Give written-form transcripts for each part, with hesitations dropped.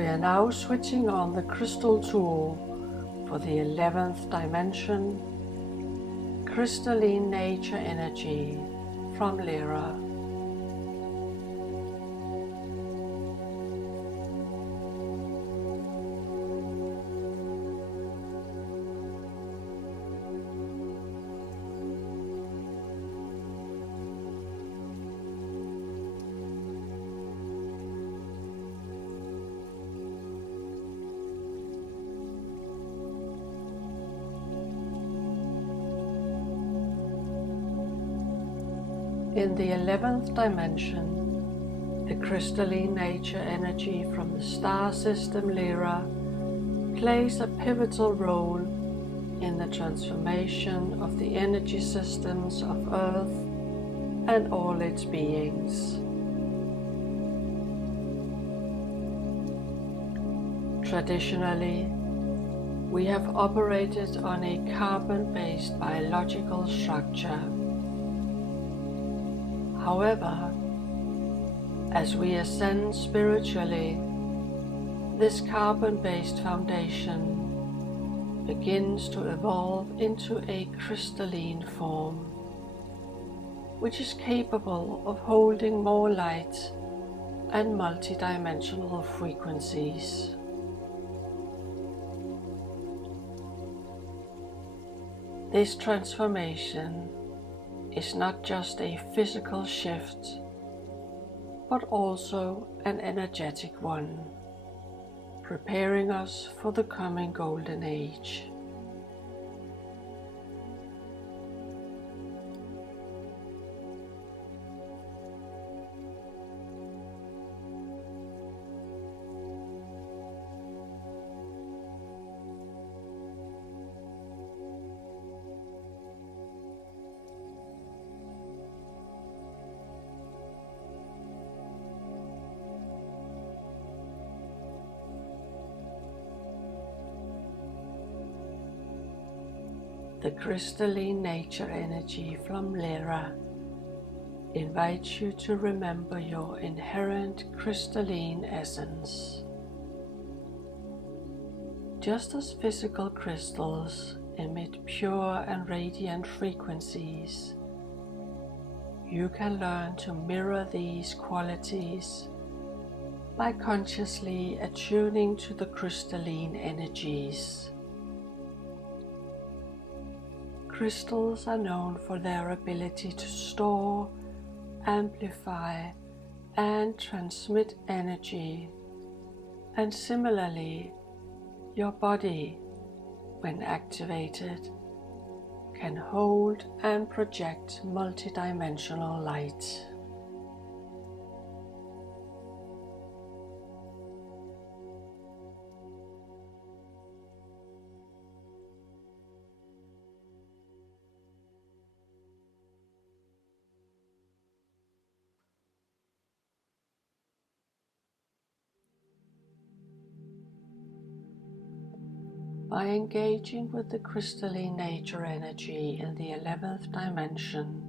We are now switching on the crystal tool for the 11th dimension, Crystalline Nature Energy from Lyra. In the 11th dimension, the crystalline nature energy from the star system Lyra plays a pivotal role in the transformation of the energy systems of Earth and all its beings. Traditionally, we have operated on a carbon-based biological structure. However, as we ascend spiritually, this carbon-based foundation begins to evolve into a crystalline form, which is capable of holding more light and multidimensional frequencies. This transformation is not just a physical shift, but also an energetic one, preparing us for the coming golden age. The crystalline nature energy from Lyra invites you to remember your inherent crystalline essence. Just as physical crystals emit pure and radiant frequencies, you can learn to mirror these qualities by consciously attuning to the crystalline energies. Crystals are known for their ability to store, amplify, and transmit energy, and similarly, your body, when activated, can hold and project multidimensional light. By engaging with the crystalline nature energy in the 11th dimension,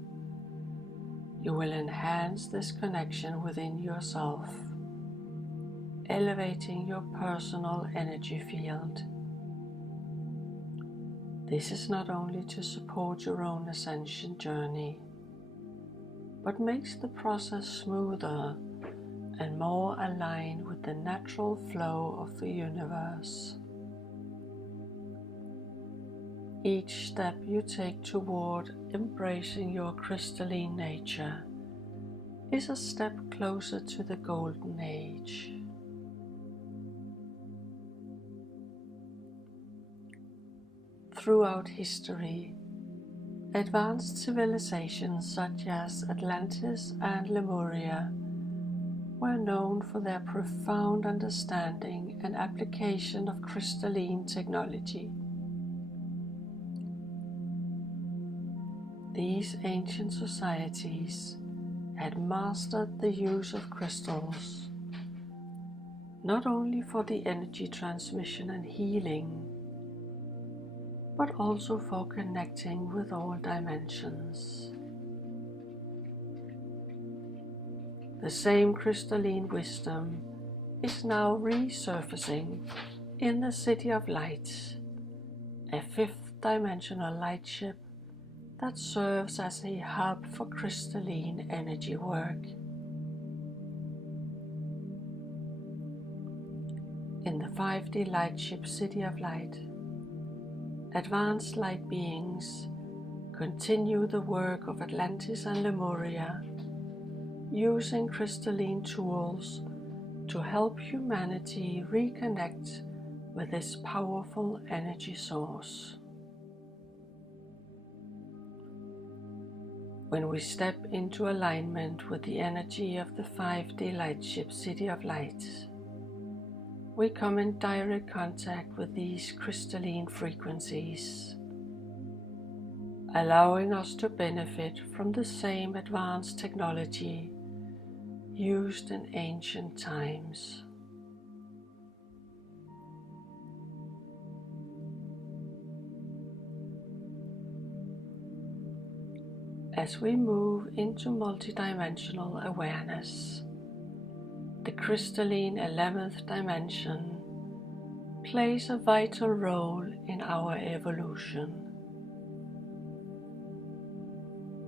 you will enhance this connection within yourself, elevating your personal energy field. This is not only to support your own ascension journey, but makes the process smoother and more aligned with the natural flow of the universe. Each step you take toward embracing your crystalline nature is a step closer to the golden age. Throughout history, advanced civilizations such as Atlantis and Lemuria were known for their profound understanding and application of crystalline technology. These ancient societies had mastered the use of crystals, not only for the energy transmission and healing, but also for connecting with all dimensions. The same crystalline wisdom is now resurfacing in the City of Light, a fifth dimensional lightship that serves as a hub for crystalline energy work. In the 5D Lightship City of Light, advanced light beings continue the work of Atlantis and Lemuria, using crystalline tools to help humanity reconnect with this powerful energy source. When we step into alignment with the energy of the 5D Lightship City of Light, we come in direct contact with these crystalline frequencies, allowing us to benefit from the same advanced technology used in ancient times. As we move into multidimensional awareness, the crystalline 11th dimension plays a vital role in our evolution.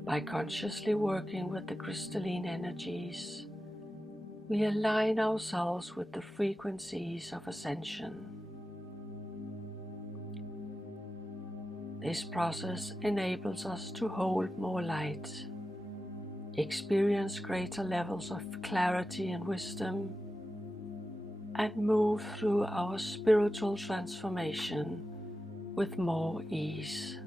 By consciously working with the crystalline energies, we align ourselves with the frequencies of ascension. This process enables us to hold more light, experience greater levels of clarity and wisdom, and move through our spiritual transformation with more ease.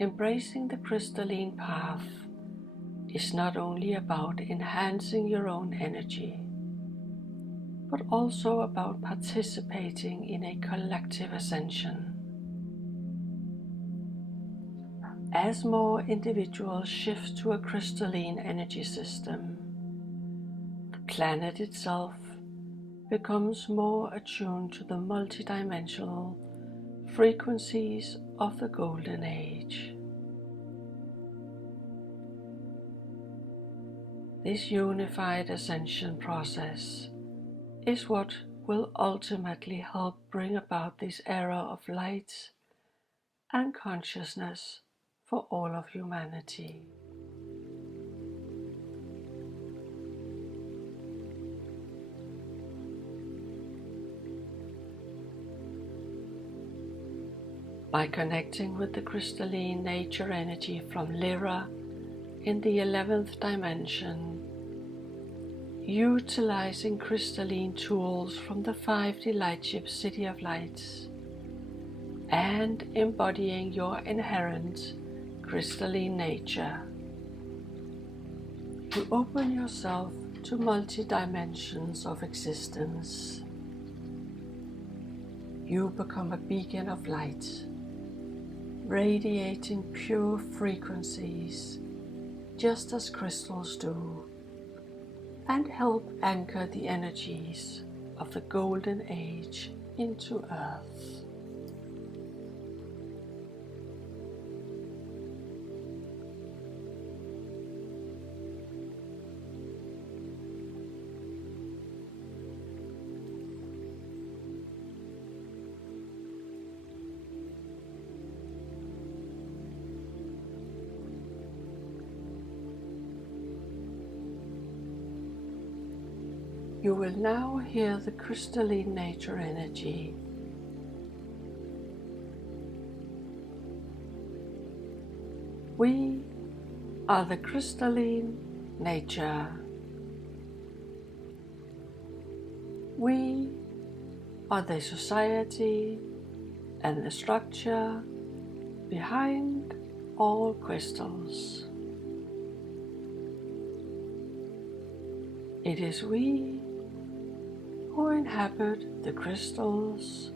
Embracing the crystalline path is not only about enhancing your own energy, but also about participating in a collective ascension. As more individuals shift to a crystalline energy system, the planet itself becomes more attuned to the multidimensional frequencies of the Golden Age. This unified ascension process is what will ultimately help bring about this era of light and consciousness for all of humanity. By connecting with the crystalline nature energy from Lyra in the 11th dimension, utilizing crystalline tools from the 5D Lightship City of Light, and embodying your inherent crystalline nature, you open yourself to multi-dimensions of existence. You become a beacon of light, radiating pure frequencies just as crystals do, and help anchor the energies of the Golden Age into Earth. You will now hear the crystalline nature energy. We are the crystalline nature. We are the society and the structure behind all crystals. It is we who inhabit the crystals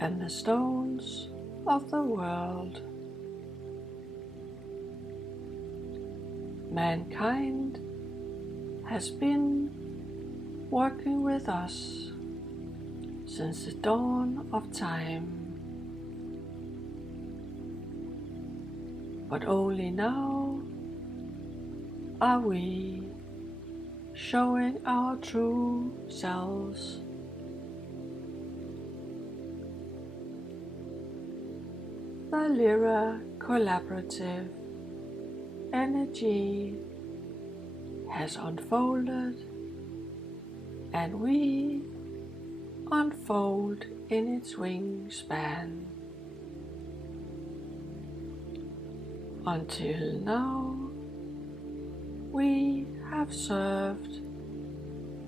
and the stones of the world. Mankind has been working with us since the dawn of time, but only now are we showing our true selves. The Lyra collaborative energy has unfolded, and we unfold in its wingspan. Until now, we have served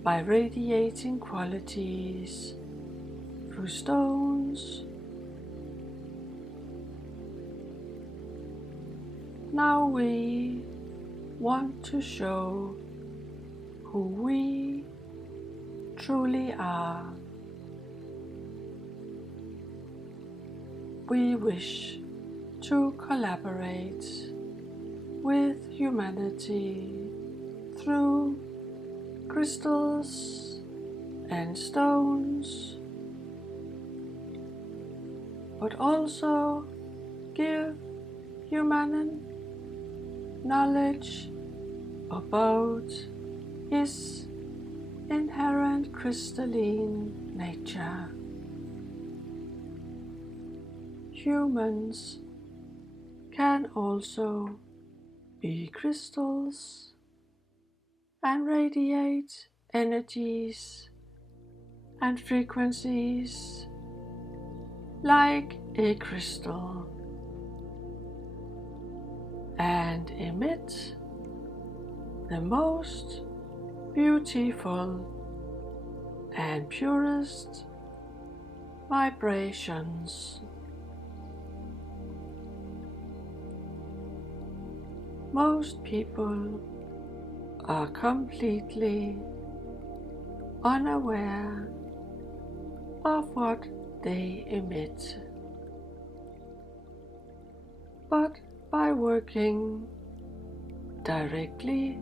by radiating qualities through stones. Now we want to show who we truly are. We wish to collaborate with humanity through crystals and stones, but also give human knowledge about his inherent crystalline nature. Humans can also be crystals and radiate energies and frequencies like a crystal, and emit the most beautiful and purest vibrations. Most people are completely unaware of what they emit, but by working directly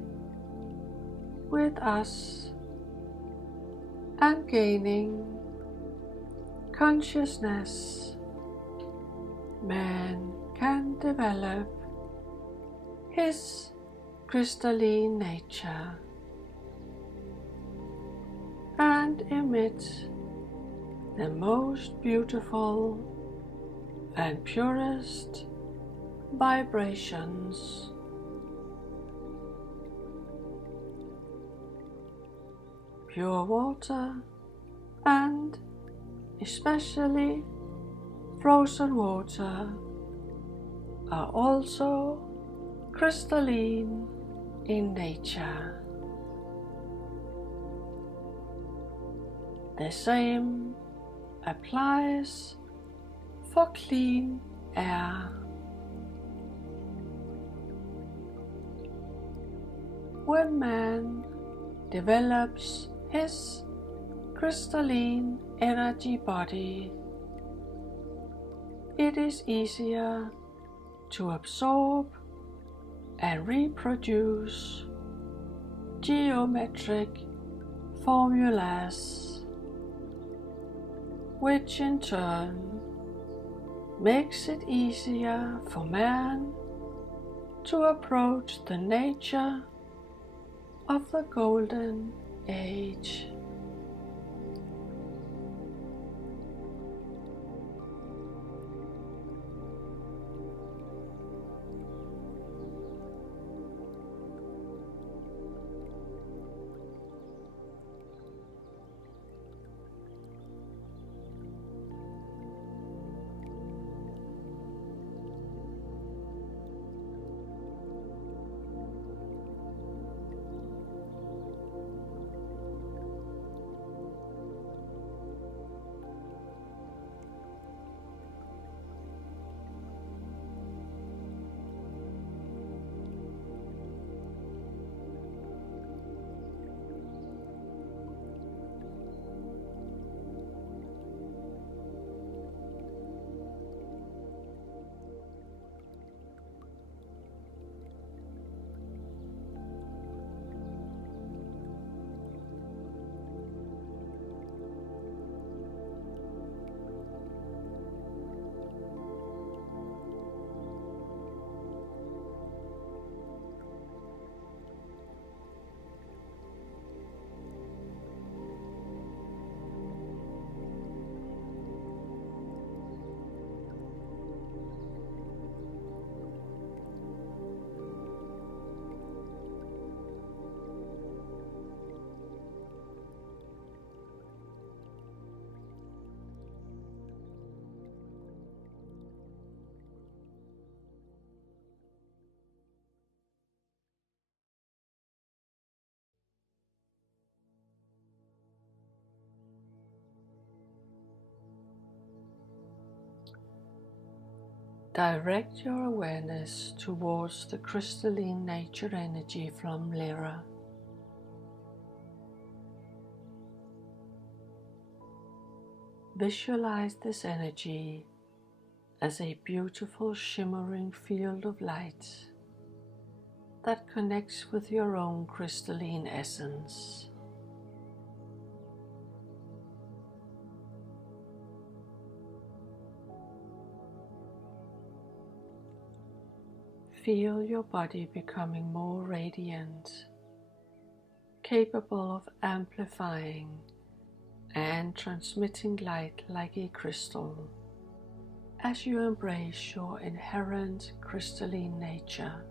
with us and gaining consciousness, man can develop his crystalline nature and emit the most beautiful and purest vibrations. Pure water and especially frozen water are also crystalline in nature. The same applies for clean air. When man develops his crystalline energy body, it is easier to absorb and reproduce geometric formulas, which in turn makes it easier for man to approach the nature of the Golden Age. Direct your awareness towards the crystalline nature energy from Lyra. Visualize this energy as a beautiful shimmering field of light that connects with your own crystalline essence. Feel your body becoming more radiant, capable of amplifying and transmitting light like a crystal as you embrace your inherent crystalline nature.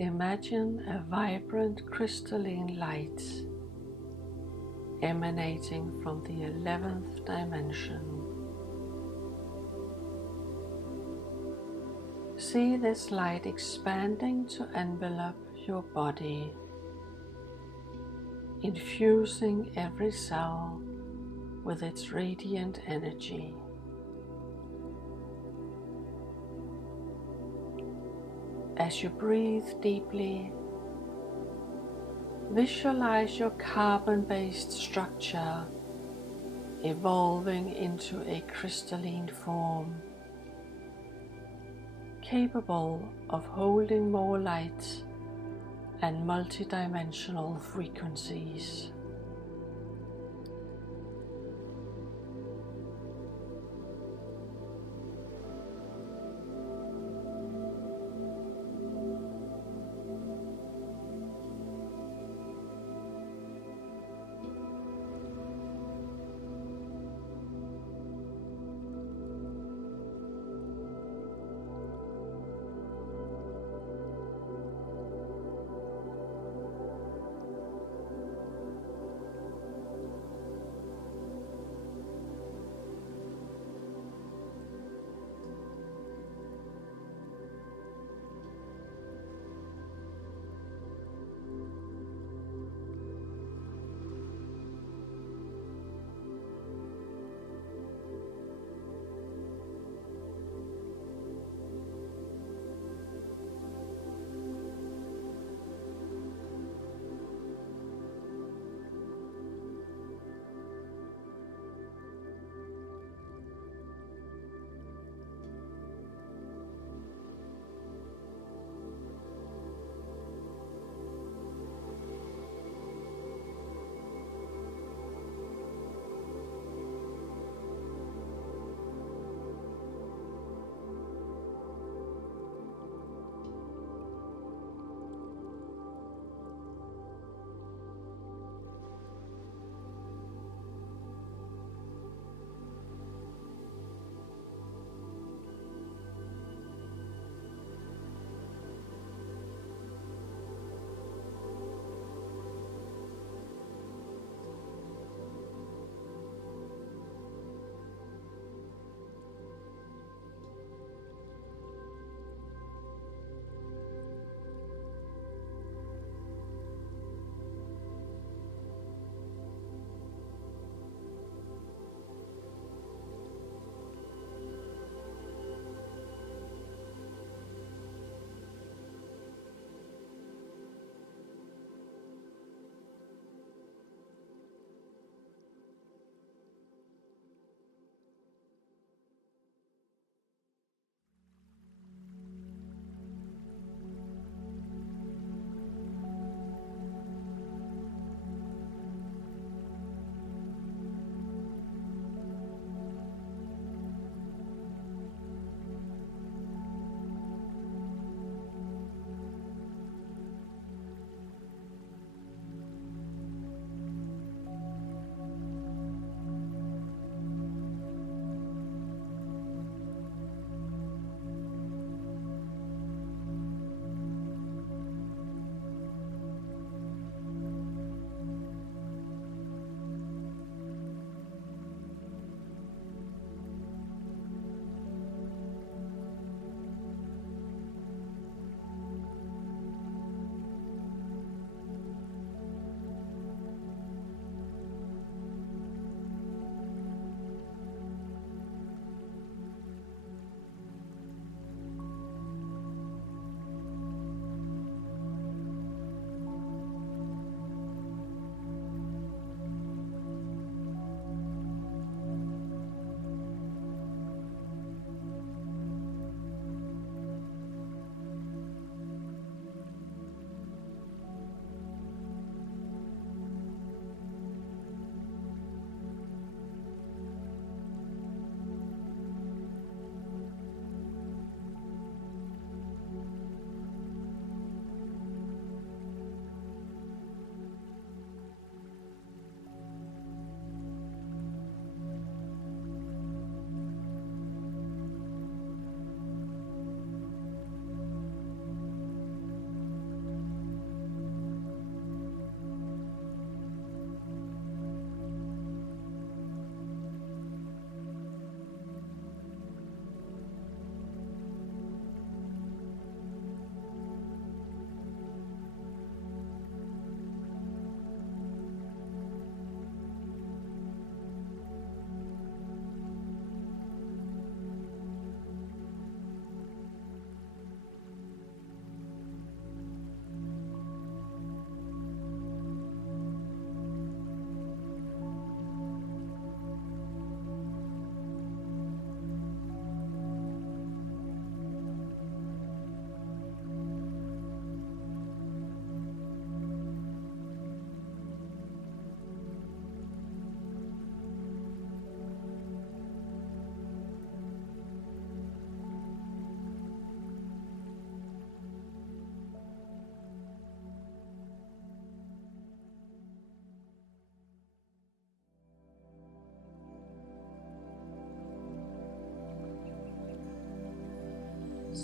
Imagine a vibrant crystalline light emanating from the 11th dimension. See this light expanding to envelop your body, infusing every cell with its radiant energy. As you breathe deeply, visualize your carbon-based structure evolving into a crystalline form, capable of holding more light and multidimensional frequencies.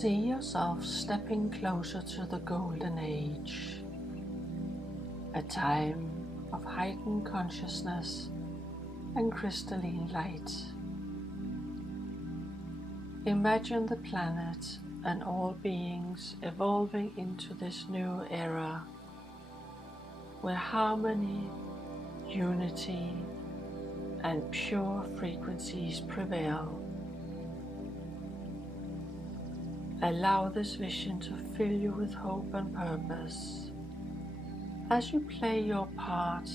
See yourself stepping closer to the Golden Age, a time of heightened consciousness and crystalline light. Imagine the planet and all beings evolving into this new era, where harmony, unity, and pure frequencies prevail. Allow this vision to fill you with hope and purpose as you play your part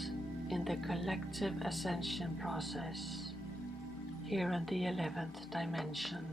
in the collective ascension process here in the 11th dimension.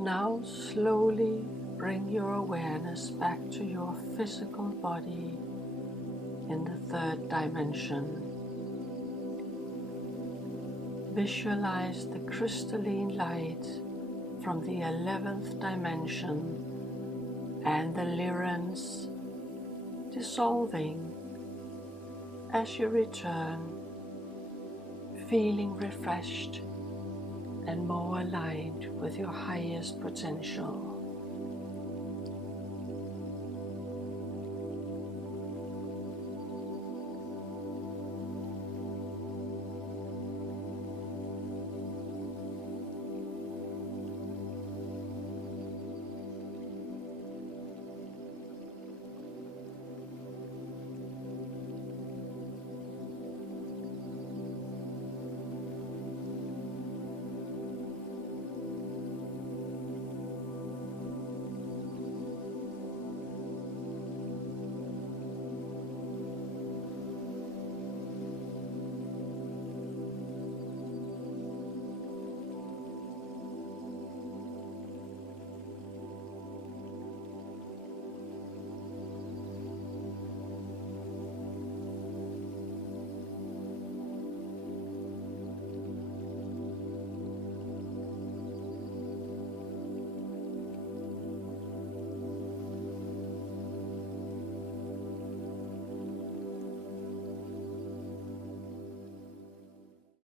Now slowly bring your awareness back to your physical body in the 3rd dimension. Visualize the crystalline light from the 11th dimension and the Lyrans dissolving as you return, feeling refreshed and more aligned with your highest potential.